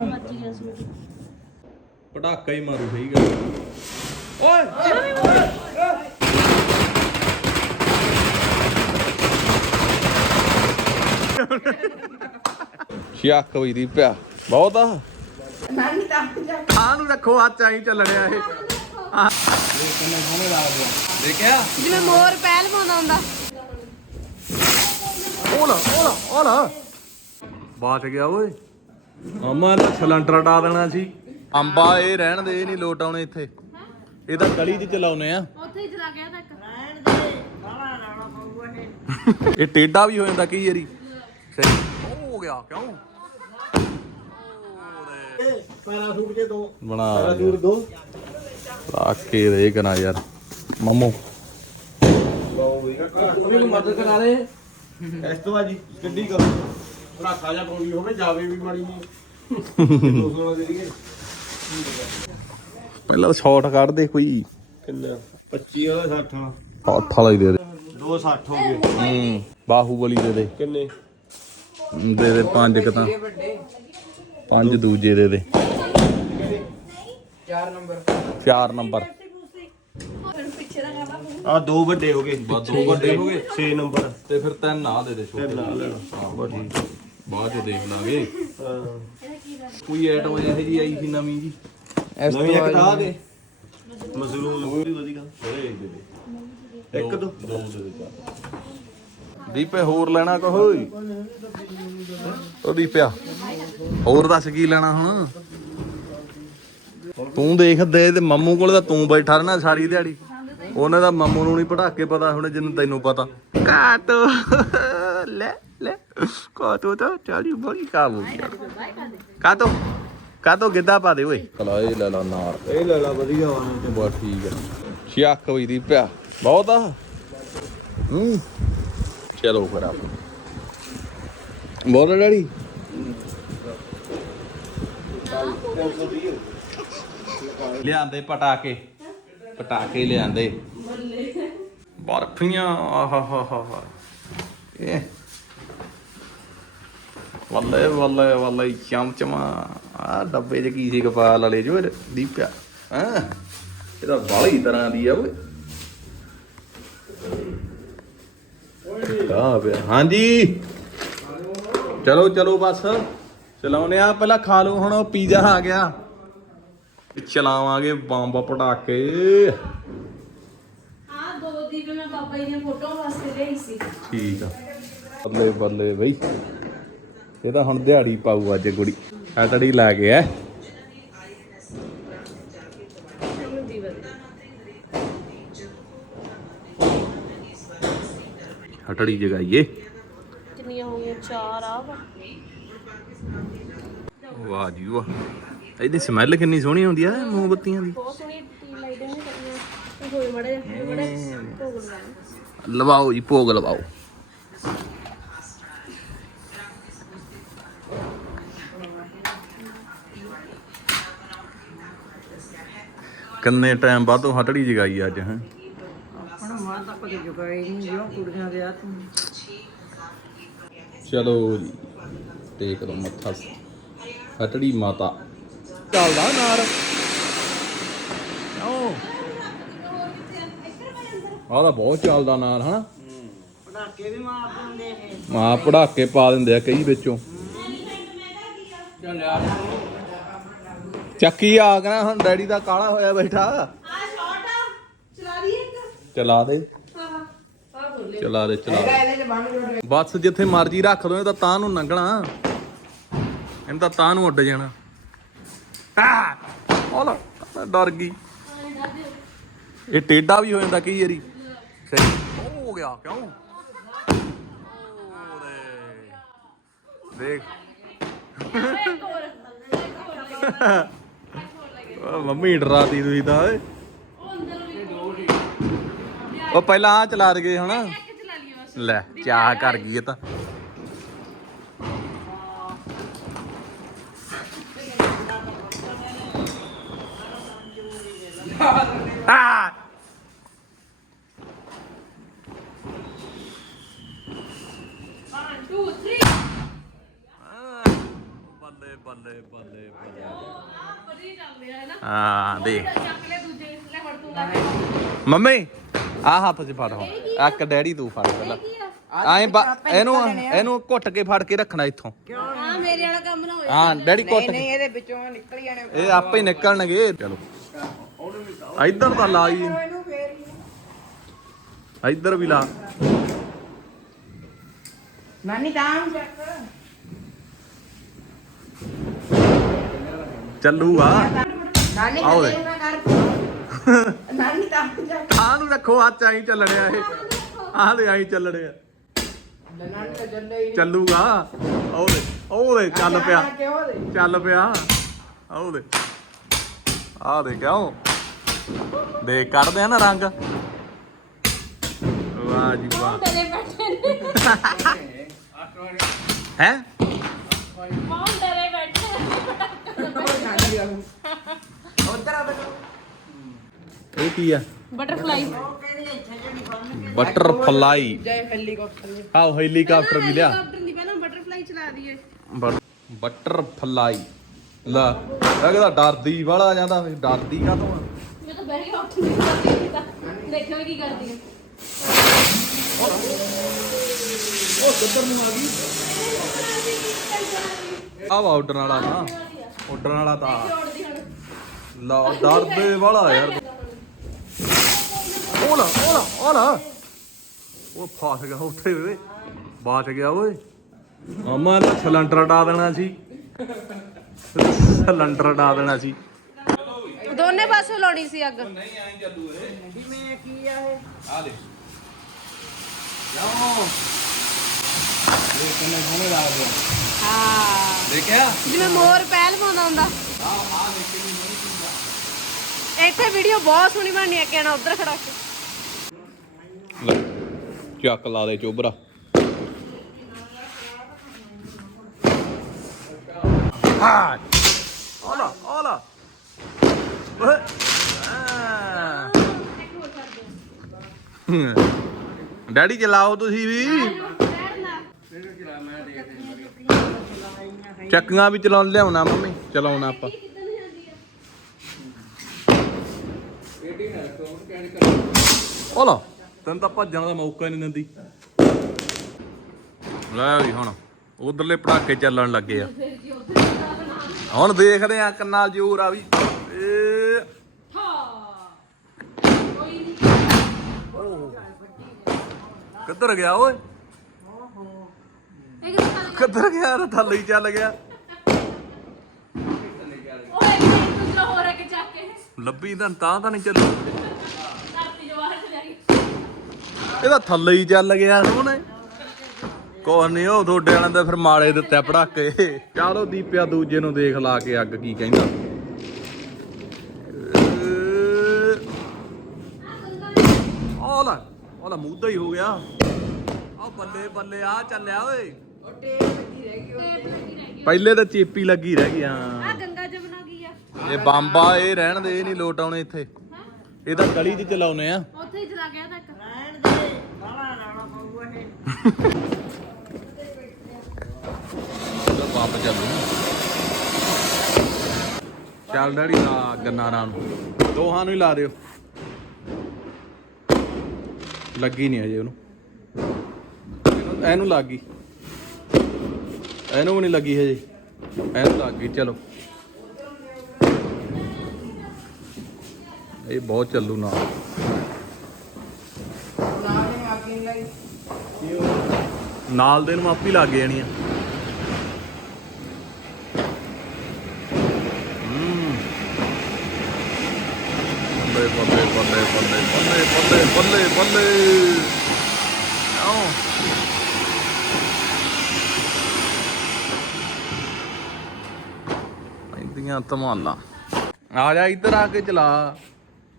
ਗਿਆ ਪਟਾਕਾ ਹੀ ਮਾਰੂ ਸਹੀ ਗੱਲ ਓਏ ਸ਼ਿਆਕ ਵਈ ਦੀ ਪਿਆ। ਬਹੁਤ ਆ। ਆ ਨੂੰ ਰੱਖੋ ਆ ਚਾਈ ਚੱਲਣਿਆ ਇਹ। ਦੇਖਿਆ? ਜਿਵੇਂ ਮੋਰ ਪਹਿਲ ਪਾਉਂਦਾ ਹੁੰਦਾ। ਓਲਾ ਓਲਾ ਓਲਾ ਬਾਟ ਗਿਆ ਓਏ। ਮਾਮਾ ਦਾ ਸਿਲੰਡਰ ਡਾ ਦੇਣਾ ਸੀ। ਅੰਬਾ ਇਹ ਰਹਿਣ ਦੇ ਇਹ ਨਹੀਂ ਲੋਟ ਆਉਣੇ ਇੱਥੇ। ਇਹ ਤਾਂ ਗਲੀ 'ਚ ਚਲਾਉਨੇ ਆ। ਉੱਥੇ ਹੀ ਚਲਾ ਗਿਆ ਤੱਕ। ਇਹ। ਟੇਡਾ ਵੀ ਹੋ ਜਾਂਦਾ ਕਈ ਵਾਰੀ। ਸਹੀ। ਉਹ ਹੋ ਗਿਆ ਕਿਉਂ? ਪੈਰਾਸ਼ੂਟ ਕੇ ਦੋ। ਬਣਾ ਪੈਰਾਸ਼ੂਟ ਦੋ। ਰੱਖ ਕੇ ਦੇ ਕਰਾਂ ਯਾਰ। ਮੰਮੋ। ਉਹਦੀ ਨੂੰ ਮਦਦ ਕਰਾ ਦੇ। ਇਸ ਤੋਂ ਬਾਜੀ ਗੱਡੀ ਕਰ। ਭਰਾਖਾ ਜਾ ਪਾਉਣੀ ਹੋਵੇ ਜਾਵੇ ਵੀ ਮਾੜੀ ਨਹੀਂ 200 ਨਾਲ ਦੇ ਦਈਏ ਪਹਿਲਾਂ ਸ਼ਾਟ ਕੱਢ ਦੇ ਕੋਈ। ਕਿੰਨਾ? 25 ਉਹਦਾ 60 ਹੱਥ ਵਾਲਾ ਹੀ ਦੇ ਦੇ। 260 ਹੋ ਗਏ। ਹੂੰ ਬਾਹੂਬਲੀ ਦੇ ਦੇ। ਕਿੰਨੇ? ਦੇ ਦੇ ਪੰਜ ਕ ਤਾਂ। ਪੰਜ ਦੂਜੇ ਦੇ ਦੇ। 4 ਨੰਬਰ। 4 ਨੰਬਰ। ਆ ਦੋ ਵੱਡੇ ਹੋ ਗਏ। ਬਸ ਦੋ ਵੱਡੇ ਹੋ ਗਏ। 6 ਨੰਬਰ। ਤੇ ਫਿਰ ਤਿੰਨ ਨਾ ਦੇ ਦੇ ਛੋਟੇ। ਲਾ ਲੈਣਾ ਬਸ ਠੀਕ ਆ। ਬਾਅਦ ਚ ਦੇਖ ਲਾਂਗੇ। ਹਾਂ। ਕੋਈ ਐਟਮ ਇਹੋ ਜੀ ਆਈ ਸੀ ਨਵੀਂ ਜੀ? ਨਵੀਂ ਇੱਕ ਤਾਂ ਆ ਦੇ। ਮਸਰੂਮ ਉਹ ਵੀ ਵਧੀਆ। ਇੱਕ ਦੇ ਦੇ। ਇੱਕ ਦੋ। ਦੋ ਦੇ ਦੇ ਚਾਰ। ਦੀਪੇ ਹੋਰ ਲੈਣਾ ਕੋ ਹੋਈ ਉਹ ਦੀਪਿਆ ਹੋਰ ਦੱਸ ਕੀ ਲੈਣਾ ਹੁਣ? ਤੂੰ ਦੇਖ ਦੇ ਤੇ ਮੰਮੂ ਕੋਲ ਤਾਂ ਤੂੰ ਬੈਠਾ ਰਹਿਣਾ ਸਾਰੀ ਦਿਹਾੜੀ। ਉਹਨੇ ਦਾ ਮੰਮੂ ਨੂੰ ਨਹੀਂ ਪੜਾਕੇ ਪਤਾ ਹੁਣ ਜਿੰਨੂੰ ਤੈਨੂੰ ਪਤਾ। ਕਾਤੋ? ਲੈ। ਲੈ ਕਾਤੋ ਤਾਂ ਚਾਲੀ ਬੜੀ ਕਾਬੂ ਗਿਆ ਕਾਤੋ ਕਾਤੋ ਗਿੱਧਾ ਪਾ ਦੇ ਓਏ ਕਲਾਏ ਲੈ ਲਾ ਨਾਰ ਇਹ ਲੈ ਲਾ ਵਧੀਆ ਵਾਂ ਤੇ ਬਾ ਠੀਕ ਹੈ ਛਿਆਕ ਵਈ ਦੀ ਪਿਆ ਬਹੁਤ ਆ ਹੂੰ ਚਲੋ ਫਿਰ ਆਪ ਬੋਲ ਡੈਡੀ ਲਿਆਂਦੇ ਪਟਾਕੇ ਪਟਾਕੇ ਲਿਆਂਦੇ ਬਰਫੀਆਂ ਆਹਾ ਹਾ ਹਾ ਹਾ ਇਹ ਵੱਲੇ ਵੱਲੇ ਵੱਲੇ ਚਮਚਮਾ ਆ ਡੱਬੇ 'ਚ ਕੀ ਸੀ ਕਪਾਲ ਵਾਲੇ ਜੋ ਇਹ ਦੀਪਿਆ ਹਾਂ ਇਹਦਾ ਬਾਲੀ ਤਰ੍ਹਾਂ ਦੀ ਆ ਓਏ ਆ ਹਾਂਜੀ ਚਲੋ ਚਲੋ ਬਸ ਚਲਾਉਨੇ ਆ ਪਹਿਲਾਂ ਖਾ ਲਓ ਹੁਣ ਉਹ ਪੀਜ਼ਾ ਆ ਗਿਆ ਚਲਾਵਾਂਗੇ ਬੰਬ ਪਟਾਕੇ ਆ ਦੋ ਦੀਵੇ ਮੈਂ ਬਾਬਾ ਜੀ ਦੀਆਂ ਫੋਟੋਆਂ ਵਾਸਤੇ ਲਈ ਸੀ ਠੀਕ ਆ ਬੱਲੇ ਬੱਲੇ ਬਈ ਇਹ ਤਾਂ ਹੁਣ ਦਿਹਾੜੀ ਪਾਊ ਅੱਜ ਕੁੜੀ। ਐਟੜੀ ਲਾ ਕੇ ਐ। ਹਟੜੀ ਜਗਾਈਏ। ਕਿੰਨੀਆਂ ਹੋ ਗਈਆਂ? ਚਾਰ ਆ ਵਾਹ ਜੀ ਵਾਹ। ਇਹਦੀ ਸਮੈਲ ਕਿੰਨੀ ਸੋਹਣੀ ਹੁੰਦੀ ਆ ਮੋਮਬੱਤੀਆਂ ਦੀ। ਬਹੁਤ ਸੋਹਣੀ ਟੀ ਲਾਈਟਾਂ ਨੇ ਕਰਨੀਆਂ ਹੋਏ ਮੜੇ ਮੜੇ ਲਵਾਓ ਜੀ ਭੋਗ ਲਵਾਓ। ਕਿੰਨੇ ਟਾਈਮ ਬਾਅਦੋਂ ਹਟੜੀ ਜਗਾਈ ਅੱਜ ਹੈ? ਹੁਣ ਮਾਂ ਤਾਂ ਕਦੇ ਜੁਗਾਈ ਨਹੀਂ ਜਿਉਂ ਕੁੜੀਆਂ ਦੇ ਹੱਥ ਨੂੰ ਚਲੋ ਜੀ ਟੇਕ ਲਓ ਮੱਥਾ। ਹਟੜੀ ਮਾਤਾ। ਚੱਲਦਾ ਨਾਰ। ਓ ਆਹ ਤਾਂ ਬਹੁਤ ਚੱਲਦਾ ਨਾਰ ਹਨਾ ਪੜਾਕੇ ਵੀ ਮਾਰ ਦਿੰਦੇ ਨੇ ਮਾਂ ਪੜਾਕੇ ਪਾ ਦਿੰਦੇ ਆ ਕਈ ਵਿੱਚੋਂ। ਚੱਕੀ ਆ ਗਿਆ ਹੁਣ ਡੈਡੀ ਦਾ ਕਾਲਾ ਹੋਇਆ ਬੈਠਾ। ਆ ਸ਼ਾਰਟ ਆ ਚਲਾ ਰਹੀ ਇੱਕ। ਚਲਾ ਦੇ। ਹਾਂ ਹਾਂ ਆ ਬੋਲੇ ਚਲਾ ਦੇ ਚਲਾ ਦੇ। ਇਹਦੇ ਚ ਬੰਨ ਜੋੜ ਬਸ ਜਿੱਥੇ ਮਰਜ਼ੀ ਰੱਖ ਦੋ ਇਹ ਤਾਂ ਤਾਂ ਨੂੰ ਲੰਘਣਾ ਇਹਨੂੰ ਤਾਂ ਤਾਂ ਨੂੰ ਉੱਡ ਜਾਣਾ। ਆ! ਹੋਲਾ ਡਰ ਗਈ। ਇਹ ਟੇਡਾ ਵੀ ਹੋ ਜਾਂਦਾ ਕਈ ਵਾਰੀ। ਸਹੀ। ਉਹ ਹੋ ਗਿਆ ਕਿਉਂ? ਓਰੇ ਦੇਖ। ਮੰਮੀ ਡਰਾਤੀ ਤੁਸੀਂ ਤਾਂ ਓਏ। ਉਹ ਪਹਿਲਾਂ ਆ ਚਲਾ ਹੁਣ। ਚਲਾ ਲਈ ਬਸ। ਲੈ ਚਾਹ ਕਰ ਗਈ ਇਹ ਤਾਂ ਆ One, two, three. ਬੱਲੇ ਬੱਲੇ ਬੱਲੇ ਬੱਲੇ ਵਧੀਆ ਚੱਲਦੇ ਆ ਨਾ ਹਾਂ ਦੇਖ ਚੱਕ ਲੈ ਦੂਜੇ ਲੈ ਫੜ ਤੂੰ ਲੱਗ ਮੰਮੀ ਆ ਹੱਥ 'ਚ ਫੜ ਹੁਣ। ਇੱਕ ਡੈਡੀ ਤੂੰ ਫੜ ਪਹਿਲਾਂ। ਬਾ- ਇਹਨੂੰ ਇਹਨੂੰ ਘੁੱਟ ਕੇ ਫੜ ਕੇ ਰੱਖਣਾ ਇੱਥੋਂ। ਹਾਂ ਮੇਰੇ ਵਾਲਾ ਕੰਮ ਨਾ ਹੋਏ। ਹਾਂ ਡੈਡੀ ਘੁੱਟ ਨਹੀਂ ਇਹਦੇ ਵਿੱਚੋਂ ਨਿਕਲ ਜਾਣੇ। ਇਹ ਆਪੇ ਹੀ ਨਿਕਲਣਗੇ। ਚਲੋ। ਇੱਧਰ ਤਾਂ ਲਾ ਹੀ ਇਹਨੂੰ ਫੇਰ ਹੀ ਇੱਧਰ ਵੀ ਲਾ। ਨਾਨੀ ਤਾਂ ਚੱਕ। ਚੱਲੂਗਾ। ਨਾਨੀ ਆਓ ਨਾਨੀ ਤਾਂ ਚੱਕ ਆਹ ਨੂੰ ਰੱਖੋ ਹੱਥ ਆਈ ਚੱਲਣਿਆ ਇਹ। ਆਹ ਦੇ ਆਈ ਚੱਲਣਿਆ ਨਾਨੀ ਤਾਂ ਚੱਲੇ ਹੀ ਚੱਲੂਗਾ। ਉਹ ਦੇ ਉਹ ਦੇ ਚੱਲ ਪਿਆ। ਉਹ ਚੱਲ ਪਿਆ। ਆਹ ਦੇ ਆਹ ਦੇ ਕਿਉਂ ਦੇ ਕੱਢਦੇ ਆ ਨਾ ਰੰਗ। ਵਾਹ ਜੀ ਵਾਹ। ਤੇਰੇ ਬੈਠੇ ਨੇ। ਹੈ? ਮੌਂ ਤੇਰੇ ਬੈਠੇ ਆ ਉਧਰ ਆ ਇਹ ਕੀ ਆ? ਬਟਰਫਲਾਈ ਬਟਰਫਲਾਈ ਜੈ ਹੈਲੀਕਾਪਟਰ। ਆਹ ਹੈਲੀਕਾਪਟਰ ਵੀ ਲਿਆ ਹੈਲੀਕਾਪਟਰ ਦੀ ਪਹਿਲਾਂ ਬਟਰਫਲਾਈ ਚਲਾ ਦਈਏ। ਬਟਰਫਲਾਈ ਲਾ ਲੱਗਦਾ ਡਰਦੀ ਵਾਲਾ ਜਾਂਦਾ ਵੀ ਡਰਦੀ ਕਾ ਤੋਂ ਮੈਂ ਤਾਂ ਬਹਿ ਕੇ ਉੱਠ ਨਹੀਂ ਸਕਦੀ ਤਾਂ ਦੇਖੋ ਵੀ ਕੀ ਕਰਦੀ ਹੈ ਆ ਵਾ ਉੱਡਣ ਵਾਲਾ ਨਾ ਉੱਡਣ ਵਾਲਾ ਤਾਂ। ਲਾ ਡਰਦੇ ਵਾਲਾ ਯਾਰ। ਓਲਾ ਓਲਾ ਓਲਾ। ਉਹ ਫਸ ਗਿਆ ਉੱਥੇ ਓਏ ਬਾਚ ਗਿਆ ਓਏ। ਮਾਮਾ ਤਾਂ ਸਿਲੰਡਰ ਡਾ ਦੇਣਾ ਸੀ। ਸਿਲੰਡਰ ਡਾ ਦੇਣਾ ਸੀ। ਦੋਨੇ ਪਾਸੇ ਲਾਉਣੀ ਸੀ ਅੱਗ। ਨਹੀਂ ਐਂ ਚੱਲੂ ਏ ਜਿਵੇਂ ਕੀ ਆ ਇਹ? ਆ ਲੈ ਜਾਓ। ਲੈ ਕਿੰਨੇ ਸੋਹਣੇ ਲੱਗਦੇ ਹਾਂ। ਦੇਖਿਆ? ਜਿਵੇਂ ਮੋਰ ਪਹਿਲ ਪਾਉਂਦਾ ਹੁੰਦਾ। ਇੱਥੇ ਵੀਡੀਓ ਬਹੁਤ ਸੋਹਣੀ ਬਣਨੀ ਹੈ ਕਹਿਣਾ ਉਧਰ ਖੜਾ ਕੇ। ਲੈ, ਚੱਕ ਲਾ ਦੇ ਚੋਬਰਾ। ਹਾਂ ਆਲਾ ਆਲਾ। ਓਏ ਡੈਡੀ ਚਲਾਓ ਤੁਸੀਂ ਵੀ। ਚੱਕੀਆਂ ਵੀ ਚਲਾਉਣ ਲਿਆਉਣਾ ਮੰਮੀ, ਚਲਾਉਣਾ ਆਪਾਂ। ਓਲਾ ਤੈਨੂੰ ਤਾਂ ਭੱਜਣ ਦਾ ਮੌਕਾ ਨਹੀਂ ਦਿੰਦੀ। ਲੈ ਵੀ ਹੁਣ ਉਧਰਲੇ ਪੜਾਕੇ ਚੱਲਣ ਲੱਗੇ ਆ। ਹੁਣ ਦੇਖਦੇ ਆ ਕੰਨਾਂ ਜ਼ੋਰ ਆ ਵੀ। ਏ। ਕਿੱਧਰ ਗਿਆ ਓਏ? ਕਿੱਧਰ ਗਿਆ? ਤਾਂ ਥੱਲੇ ਹੀ ਚੱਲ ਗਿਆ। ਲੱਭੀ ਤਾਂ ਤਾਂ ਤਾਂ ਨਹੀਂ ਚੱਲੂ ਧਰਤੀ ਜੋ ਬਾਹਰ ਚਲਾ ਗਈ ਇਹ ਤਾਂ ਥੱਲੇ ਹੀ ਚੱਲ ਗਿਆ ਉਹਨੇ। ਕੋਈ ਨਹੀਂ ਉਹ ਤੁਹਾਡੇ ਵਾਲਿਆਂ ਦੇ ਫਿਰ ਮਾਲੇ ਦਿੱਤੇ ਪੜਾਕੇ। ਚਲੋ ਦੀਪਿਆ ਦੂਜੇ ਨੂੰ ਦੇਖ ਲਾ ਕੇ ਅੱਗ ਕੀ ਕਹਿੰਦਾ। ਓਲਾ ਓਲਾ ਮੂਦਾ ਹੀ ਹੋ ਗਿਆ। ਆ ਬੱਲੇ ਬੱਲੇ ਆ ਚੱਲਿਆ ਓਏ। ਉਹ ਟੇਪ ਲੱਗੀ ਰਹਿ ਗਈ ਉਹ ਟੇਪ ਲੱਗੀ ਰਹਿ ਗਈ। ਪਹਿਲੇ ਤਾਂ ਚੇਪੀ ਲੱਗੀ ਰਹਿ ਗਈ ਆ ਗੰਗਾ ਜਮਨਾ ਕੀ ਆ? ਇਹ ਬੰਬਾ ਇਹ ਰਹਿਣ ਦੇ ਇਹ ਨਹੀਂ ਲੋਟ ਆਉਣੇ ਇੱਥੇ। ਇਹ ਤਾਂ ਗਲੀ 'ਚ ਚਲਾਉਨੇ ਆ। ਉੱਥੇ ਹੀ ਚਲਾ ਗਿਆ ਤੱਕ ਰਹਿਣ ਦੇ ਬਾਲਾ ਲਾਣਾ ਪਊਗਾ ਇਹ ਚਲੋ ਵਾਪ ਚੱਲੂ ਚੱਲ ਡੈਡੀ ਲਾ ਗੰਨਾਰਾਂ ਨੂੰ। ਦੋਹਾਂ ਨੂੰ ਹੀ ਲਾ ਦਿਓ। ਲੱਗੀ ਨਹੀਂ ਅਜੇ ਉਹਨੂੰ। ਇਹਨੂੰ- ਲੱਗ। ਗਈ ਇਹਨੂੰ ਵੀ ਨਹੀਂ ਲੱਗੀ ਹਜੇ। ਇਹਨੂੰ ਲੱਗ ਗਈ ਚਲੋ। ਇਹ ਬਹੁਤ ਚੱਲੂ ਨਾਲ। ਲਾਣੇ ਆਪੀ ਲਈ। ਨਾਲ ਦੇ ਨੂੰ ਆਪੀ ਲੱਗ ਜਾਣੀਆਂ ਹੂੰ। ਬੱਲੇ ਬੱਲੇ ਬੱਲੇ ਬੱਲੇ ਬੱਲੇ ਬੱਲੇ ਬੱਲੇ ਬੱਲੇ। ਆਓ। ਇੰਦੀਆਂ ਧਮਾਲਾਂ। ਆ ਜਾ ਇੱਧਰ ਆ ਕੇ ਚਲਾ।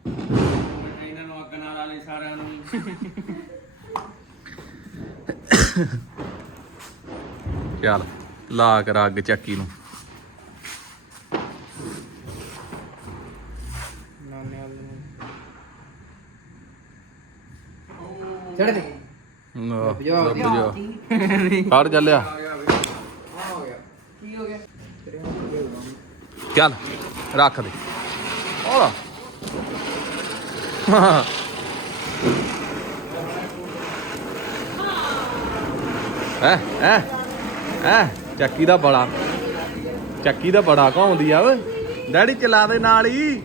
ਇਹਨਾਂ ਨੂੰ ਅੱਗ ਨਾਲ ਵਾਲੇ ਸਾਰਿਆਂ ਨੂੰ। ਚੱਲ ਲਾ ਕਰ ਅੱਗ ਚੱਕੀ ਨੂੰ। ਚੜ ਦੇ ਆਹ, ਲੱਭ ਜਾ। ਫੜ ਚੱਲਿਆ ਆ ਹੋ ਗਿਆ? ਚੱਲ ਰੱਖ ਦੇ। ਹੋਲਾ ਹੈ? ਹੈ? ਹੈ? ਚੱਕੀ ਦਾ ਬੜਾ। ਚੱਕੀ ਦਾ ਬੜਾ ਘਾਉਂਦੀ ਆ ਓਏ। ਡੈਡੀ ਚਲਾ ਦੇ ਨਾਲ ਹੀ।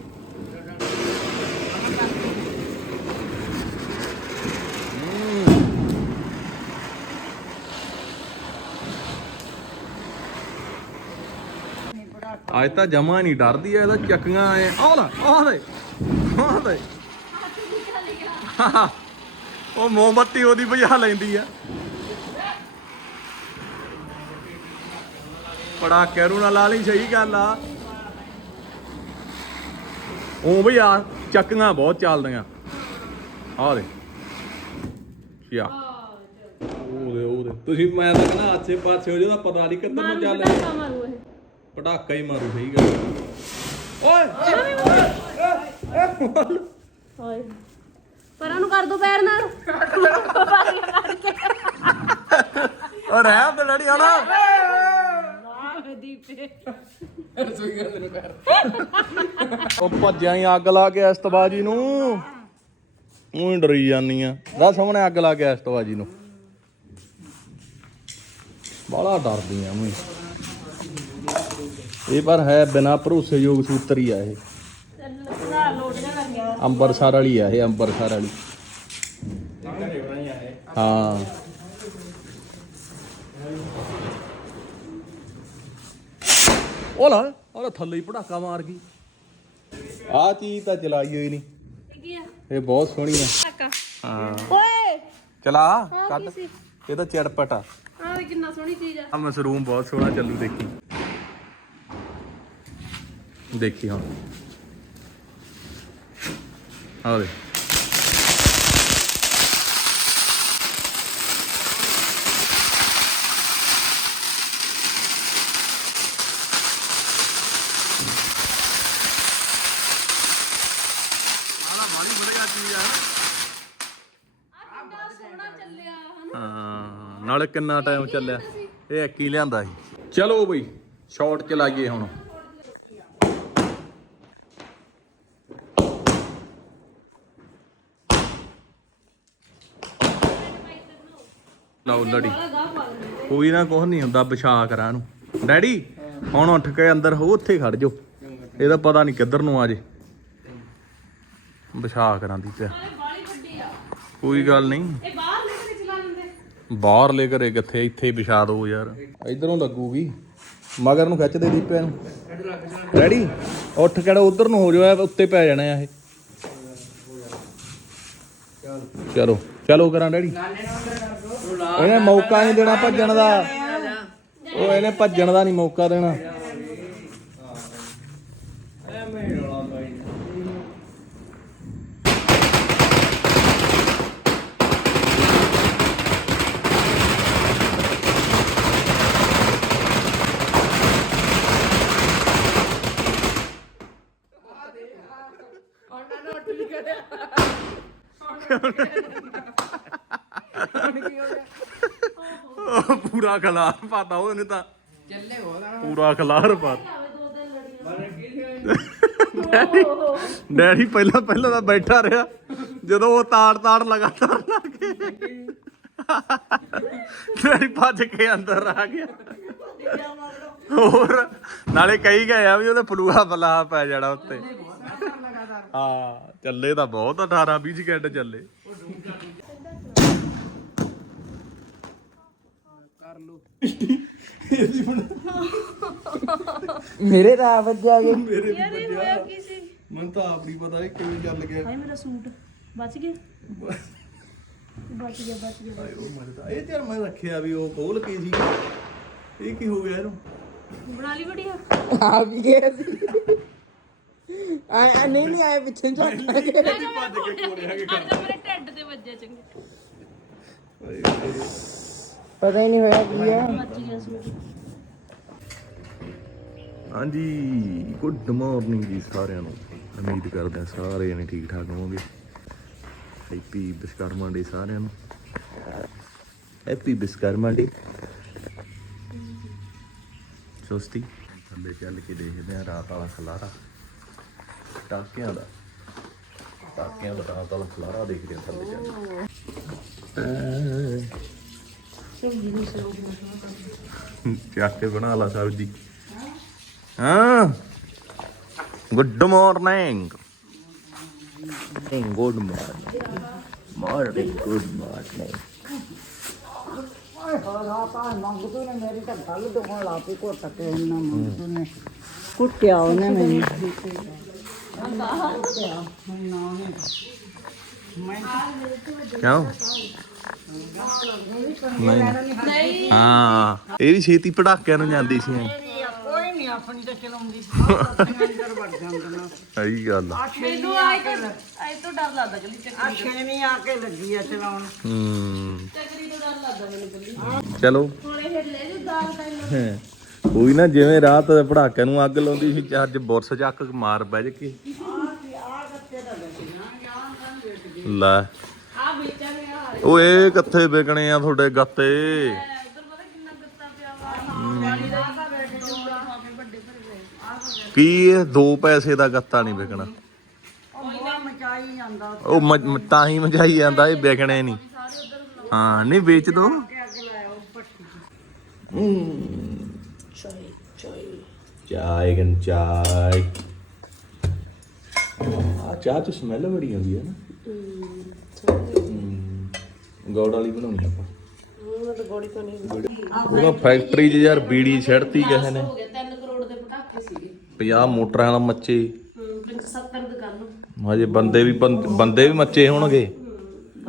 ਅੱਜ ਤਾਂ ਜਮਾ ਨਹੀਂ ਡਰਦੀ ਐ ਇਹਦਾ ਚੱਕੀਆਂ ਐ। ਆਹ ਲੈ ਆਹ ਦੇ ਆਹ ਦੇ। ਉਹ ਮੋਮਬੱਤੀ ਉਹਦੀ ਬੁਝਾ ਲੈਂਦੀ ਆ। ਬੜਾ ਕੈਰੂ ਨਾ ਲਾ ਲਈ ਸਹੀ ਗੱਲ ਆ। ਉਹ ਵੀ ਆ ਚੱਕੀਆਂ ਬਹੁਤ ਚੱਲਦੀਆਂ। ਆਹ ਦੇ ਯਾ ਉਹਦੇ ਉਹਦੇ ਤੁਸੀਂ ਮੈਂ ਤਾਂ ਕਹਿੰਦਾ ਆਸੇ ਪਾਸੇ ਹੋ ਜਾਦਾ ਪਤਾ ਨਹੀਂ ਕਿੱਧਰ ਨੂੰ ਚੱਲ ਰਿਹਾ ਪਟਾਕਾ ਮਾਰੂ ਇਹ? ਪਟਾਕਾ ਹੀ ਮਾਰੂ ਸਹੀ ਗੱਲ ਓਏ! ਹਾਏ। ਪਰਾਂ ਨੂੰ ਕਰ ਦੋ ਪੈਰ ਨਾਲ। ਓ ਰਹਿ ਤੇ ਲੜੀ ਆਣਾ ਉਹ ਭੱਜਿਆ ਹੀ ਅੱਗ ਲਾ ਕੇ ਅਸਤਬਾਜੀ ਨੂੰ। ਉਹ ਡਰੀ ਜਾਨੀ ਆ। ਦਾ ਸਾਹਮਣੇ ਅੱਗ ਲਾ ਕੇ ਅਸਤਬਾਜੀ ਨੂੰ। ਬਾਲਾ ਡਰਦੀ ਆ ਮੈਂ ਇਹ ਪਰ ਹੈ ਬਿਨਾ ਭਰੋਸੇਯੋਗ ਸੂਤਰ ਹੀ ਆ ਇਹ। ਅੰਬਰਸਰ ਵਾਲੀ ਆ ਇਹ ਅੰਬਰਸਰ ਵਾਲੀ। ਹਾਂ। ਉਹ ਲਾ ਉਹ ਥੱਲੇ ਹੀ ਪੜਾਕਾ ਮਾਰ ਗਈ। ਆ ਚੀਜ਼ ਤਾਂ ਚਲਾਈ ਹੋਈ ਨਹੀਂ। ਆ? ਇਹ ਬਹੁਤ ਸੋਹਣੀ ਆ। ਹਾਂ। ਓਏ! ਚਲਾ ਹਾਂ ਕੱਢ। ਕੀ ਸੀ? ਇਹ ਤਾਂ ਚੜਪਟ ਆ। ਵੀ ਕਿੰਨਾ ਸੋਹਣੀ ਚੀਜ਼ ਆ। ਆ ਮਸ਼ਰੂਮ ਬਹੁਤ ਸੋਹਣਾ ਚੱਲੂ ਦੇਖੀ। ਦੇਖੀ ਹੁਣ। ਆ ਦੇ ਆਲਾ ਮਾੜੀ ਬੜਿਆ ਚੀਜ਼ ਆ ਆ ਕਿੰਨਾ ਸੋਹਣਾ ਚੱਲਿਆ ਹਨਾ ਹਾਂ ਨਾਲੇ ਕਿੰਨਾ ਟਾਈਮ ਚੱਲਿਆ? ਇਹ ਇੱਕ ਹੀ ਲਿਆਂਦਾ ਸੀ। ਚਲੋ ਬਈ ਸ਼ਾਰਟ ਚਲਾਈਏ ਹੁਣ। ਲਓ ਲੜੀ ਕੋਈ ਨਾ ਕੁਝ ਨਹੀਂ ਹੁੰਦਾ, ਵਿਛਾ ਕਰਾਂ ਇਹਨੂੰ। ਡੈਡੀ, ਹੁਣ ਉੱਠ ਕੇ ਅੰਦਰ ਹੋ ਉੱਥੇ ਖੜ ਜਾਓ। ਇਹਦਾ ਪਤਾ ਨਹੀਂ ਕਿੱਧਰ ਨੂੰ ਆ ਜੇ। ਵਿਛਾ ਕਰਾਂ ਦੀ ਪਿਆ। ਕੋਈ ਗੱਲ ਨਹੀਂ ਇਹ ਬਾਹਰ ਲੈ ਕੇ ਚਲਾ ਲੈਂਦੇ ਘਰੇ ਕਿੱਥੇ? ਇੱਥੇ ਵਿਛਾ ਦਿਓ ਯਾਰ। ਇਧਰੋਂ ਲੱਗੂਗੀ। ਮਗਰ ਨੂੰ ਖਿੱਚ ਦੇ ਦੀਪੇ ਨੂੰ। ਰੈਡੀ ਉੱਠ ਕਿਹੜਾ ਉਧਰ ਨੂੰ ਹੋ ਜਾਓ ਉੱਤੇ ਪੈ ਜਾਣਾ ਇਹ। ਚਲੋ ਚਲੋ ਕਰਾਂ, ਡੈਡੀ। ਇਹਨੇ ਮੌਕਾ ਨਹੀਂ ਦੇਣਾ ਭੱਜਣ ਦਾ। ਉਹ ਇਹਨੇ ਭੱਜਣ ਦਾ ਨਹੀਂ ਮੌਕਾ ਦੇਣਾ ਉਹ ਪੂਰਾ ਖਲਾਰ ਪਾਤਾ ਉਹਨੇ ਤਾਂ। ਚੱਲੇ ਹੋਦਾ ਪੂਰਾ ਖਲਾਰ ਪਾ ਡੈਡੀ ਪਹਿਲਾਂ ਪਹਿਲਾਂ ਤਾਂ ਬੈਠਾ ਰਿਹਾ। ਜਦੋਂ ਉਹ ਤਾੜ ਤਾੜ ਲਗਾਤਾਰ ਲੱਗੇ ਡੈਡੀ ਭੱਜ ਕੇ ਅੰਦਰ ਆ ਗਿਆ। ਹੋਰ ਨਾਲੇ ਕਹੀ ਗਏ ਆ ਵੀ ਉਹਦੇ ਪਲੂਆ ਬਲਾ ਪੈ ਜਾਣਾ ਉੱਤੇ। ਹਾਂ ਚੱਲੇ ਤਾਂ ਬਹੁਤ 18 20 ਸਕਿੰਟ ਚੱਲੇ। ਮੇਰੇ ਤਾਂ ਆ ਵੱਜਿਆ ਗਏ ਮੇਰੇ ਯਾਰ ਇਹ ਹੋਇਆ ਕੀ ਸੀ? ਮੈਨੂੰ ਤਾਂ ਆਪ ਨਹੀਂ ਪਤਾ ਇਹ ਕਿਵੇਂ ਚੱਲ ਗਿਆ। ਹਾਏ ਮੇਰਾ ਸੂਟ ਬਚ ਗਿਆ। ਬਚ ਗਿਆ ਬਚ ਗਿਆ ਹਾਏ ਉਹ ਮਰਦਾ ਇਹ ਤੇ ਮੈਂ ਰੱਖਿਆ ਵੀ ਉਹ ਖੋਲ ਕੇ ਸੀ। ਇਹ ਕੀ ਹੋ ਗਿਆ ਇਹਨੂੰ? ਬਣਾ ਲਈ ਵੱਡੀ ਆ ਆ ਵੀ ਗਿਆ ਸੀ। ਆ ਆ ਨਹੀਂ ਨਹੀਂ ਆਏ ਪਿੱਛੇ ਜਾ ਭੱਜ ਕੇ। ਕੋਲੇ ਆ ਕੇ ਅੱਜ ਮੇਰੇ ਢਿੱਡ ਤੇ ਵੱਜਿਆ ਚੰਗੇ। ਪਤਾ ਹੀ ਨਹੀਂ ਹੋਇਆ ਕੀ ਆ। ਹਾਂਜੀ ਗੁੱਡ ਮਾਰਨਿੰਗ ਜੀ ਸਾਰਿਆਂ ਨੂੰ। ਉਮੀਦ ਕਰਦੇ ਸਾਰੇ ਜਣੇ ਠੀਕ ਠਾਕ ਹੋਵੋਗੇ। ਹੈਪੀ ਬਿਸਕਰਮਾ ਡੇ ਸਾਰਿਆਂ ਨੂੰ। ਹੈਪੀ ਬਿਸਕਰਮਾ ਡੇ ਸੁਸਤੀ? ਥੱਲੇ ਚੱਲ ਕੇ ਦੇਖਦੇ ਆ ਰਾਤ ਵਾਲਾ ਖਲਾਰਾ। ਟਾਕਿਆਂ ਦਾ। ਟਾਕਿਆਂ ਦਾ ਰਾਤ ਵਾਲਾ ਖਲਾਰਾ ਦੇਖਦੇ ਆ ਥੱਲੇ ਚੱਲ ਕੇ। ਚੱਕ ਕੇ ਬਣਾ ਲਾ ਸਬਜੀ। ਹਾਂ। Good morning good morning morning good morning ਕੁੱਟਿਆ ਉਹਨੇ ਮੈਨੂੰ। ਕਿਉਂ? ਨਹੀਂ ਹਾਂ। ਇਹ ਵੀ ਛੇਤੀ ਪੜਾਕਿਆਂ ਨੂੰ ਜਾਂਦੀ ਸੀ ਕੋਈ ਨਹੀਂ ਆਪਣੀ ਤਾਂ ਚਲਾਉਂਦੀ ਅੰਦਰ ਵੜ ਜਾਂਦਾ ਸਹੀ ਗੱਲ ਆ। ਮੈਨੂੰ ਆਏ ਤੋਂ ਆਏ ਤੋਂ ਡਰ ਲੱਗਦਾ ਚੱਕਰੀ ਆ ਛੇਵੀਂ ਆ ਕੇ ਲੱਗੀ ਆ ਚਲਾਉਣ ਹੂੰ। ਚੱਕਰੀ ਤੋਂ ਡਰ ਲੱਗਦਾ ਮੈਨੂੰ ਕੱਲੀ ਚਲੋ। ਲੈ ਜੇ ਦਾਲ ਟਾਈਮ ਕੋਈ ਨਾ ਜਿਵੇਂ ਰਾਤ ਪੜਾਕਿਆਂ ਨੂੰ ਅੱਗ ਲਾਉਂਦੀ ਸੀ ਅੱਜ ਬੁਰਸ ਚੱਕ ਮਾਰ ਬਹਿ ਕੇ। ਲੈ। ਉਹ ਇਹ ਆ ਕਿੱਥੇ ਵਿਕਣੇ ਆ ਤੁਹਾਡੇ ਗੱਤੇ? ਕੀ ਇਹ ਦੋ ਪੈਸੇ ਦਾ ਗੱਤਾ ਨਹੀਂ ਵਿਕਣਾ? ਉਹ ਤਾਂ ਹੀ ਮਜਾਈ ਜਾਂਦਾ, ਇਹ ਵਿਕਣੇ ਨਹੀਂ। ਹਾਂ, ਨਹੀਂ, ਵੇਚ ਦੋ। ਕਿ ਅੱਗ ਲਾਇਆ ਗਨ ਚਾय ਆ ਚਾਹ ਚ ਸਮੈਲ ਬੜੀ ਆਉਂਦੀ ਹੈ ਨਾ। ਗੌੜ ਵਾਲੀ ਬਣਾਉਣੀ ਆਪਾਂ। ਉਹ ਤਾਂ ਗੋੜੀ ਤੋਂ ਨਹੀਂ ਉਹਦਾ ਫੈਕਟਰੀ 'ਚ ਯਾਰ ਬੀੜੀ ਛੱਡਤੀ ਕਿਸੇ ਨੇ। ਹੋ ਗਿਆ 3 ਕਰੋੜ ਦੇ ਪਟਾਕੇ ਸੀਗੇ। 50 ਮੋਟਰਾਂ ਨਾਲ ਮੱਚੇ ਹੂੰ 70 ਦੁਕਾਨ ਹਜੇ ਬੰਦੇ ਵੀ ਬੰ- ਬੰਦੇ ਵੀ ਮੱਚੇ ਹੋਣਗੇ।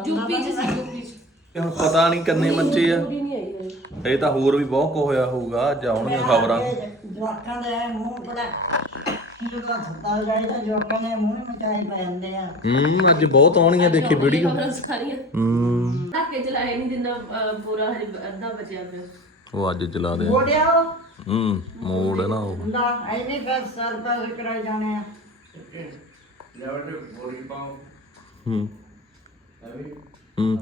ਯੂਪੀ ਚ ਸੀ ਯੂਪੀ ਚ। ਇਹ ਹੁਣ ਪਤਾ ਨਹੀਂ ਕਿੰਨੇ ਮੱਚੇ ਆ। ਨਹੀਂ ਆਈ ਇਹ ਤਾਂ ਹੋਰ ਵੀ ਬਹੁਤ ਕੁ ਹੋਇਆ ਹੋਊਗਾ ਅੱਜ ਆਉਣਗੀਆਂ ਖਬਰਾਂ। ਜਵਾਕਾਂ ਦੇ ਮੂੰਹ ਬੜਾ ਜਦੋਂ ਹਸਪਤਾਲ ਜਾਈਦਾ ਜਵਾਕਾਂ ਦੇ ਮੂੰਹ ਹੀ ਮਚਾਈ ਪੈ ਜਾਂਦੇ ਆ ਹੂੰ ਅੱਜ ਬਹੁਤ ਆਉਣਗੀਆਂ ਦੇਖੀ ਵੀਡੀਓ ਖਬਰਾਂ ਸਾਰੀਆਂ। ਹੂੰ। ਪਟਾਕੇ ਚਲਾਏ ਨਹੀਂ ਜਿੰਨਾ ਅਹ, ਪੂਰਾ ਹਜੇ ਅੱਧਾ ਬਚਿਆ ਪਿਆ। ਉਹ ਅੱਜ ਚਲਾ ਦੇ। ਮੋੜਿਆ ਉਹ? ਹੂੰ ਮੋੜ ਹੈ ਨਾ ਉਹ। ਹੁੰਦਾ ਐਨੇ ਪੈਸੇ ਸਾਲ ਪੈਸੇ ਕਰਾਏ ਜਾਣੇ ਆ। ਹੂੰ। ਹੂੰ।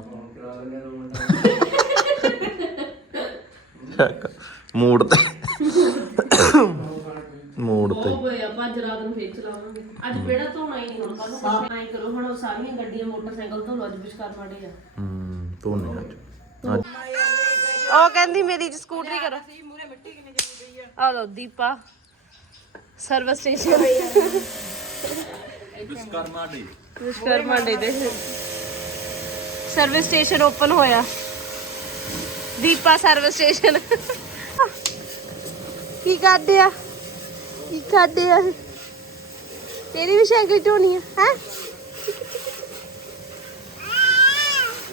ਮੋੜ ਤੇ। ਮੋੜ ਤੇ। ਉਹ ਹੋਇਆ ਆਪਾਂ ਅੱਜ ਰਾਤ ਨੂੰ ਫੇਰ ਚਲਾਵਾਂਗੇ। ਅੱਜ ਬੇੜਾ ਧੋਣਾ ਹੀ ਨਹੀਂ ਹੁਣ ਕੱਲ ਨੂੰ ਨਹੀਂ ਕਰੋ। ਹੁਣ ਉਹ ਸਾਰੀਆਂ ਗੱਡੀਆਂ ਮੋਟਰਸਾਈਕਲ ਲਓ ਅੱਜ ਵਿਚਕਾਰ ਮਾੜੇ ਆ ਹੂੰ ਧੋਨੇ ਅੱਜ। ਅੱਜ ਉਹ ਕਹਿੰਦੀ ਮੇਰੀ ਸਕੂਟਰੀ ਕਰ। ਆ। ਲੋ Deepa. Service station Vishwakarma day Vishwakarma day ਦੇ ਸਰਵਿਸ ਸਟੇਸ਼ਨ ਓਪਨ ਹੋਇਆ। Deepa service station. ਕੀ ਕਰਦੇ ਆ? ਕੀ ਕਰਦੇ ਆ। ਤੇਰੀ ਵੀ ਸਾਈਕਲ ਢੋਣੀ ਆ, ਹੈ?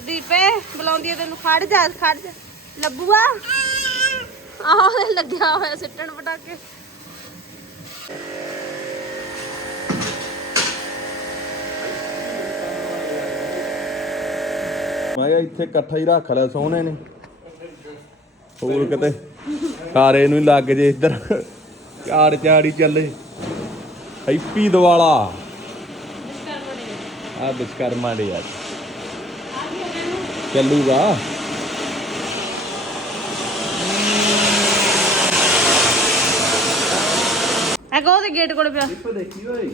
ਦੀਪੇ, ਬੁਲਾਉਂਦੀ ਆ ਤੈਨੂੰ। ਖੜ ਜਾ ਖੜ ਜਾ। ਲੱਭੂਆ? ਆਹੋ, ਲੱਗਿਆ ਹੋਇਆ ਸਿੱਟਣ ਪਟਾਕੇ। ਮੈਂ ਕਿਹਾ ਇੱਥੇ ਇਕੱਠਾ ਹੀ ਰੱਖ ਲਿਆ ਸੋਹਣੇ ਨੇ। ਹੋਰ ਕਿਤੇ। ਕਾਰੇ ਨੂੰ ਹੀ ਲੱਗ ਜੇ ਇੱਧਰ। ਚਾੜ ਚਾੜੀ ਚੱਲੇ। ਹੈਪੀ ਦਿਵਾਲਾ। ਆ ਵਿਸ਼ਕਰਮਾ ਡੇ ਅੱਜ। ਚੱਲੂਗਾ। ਐ ਉਹਦੇ ਗੇਟ ਕੋਲ ਪਿਆ? ਇੱਥੇ ਦੇਖੀ ਓਏ।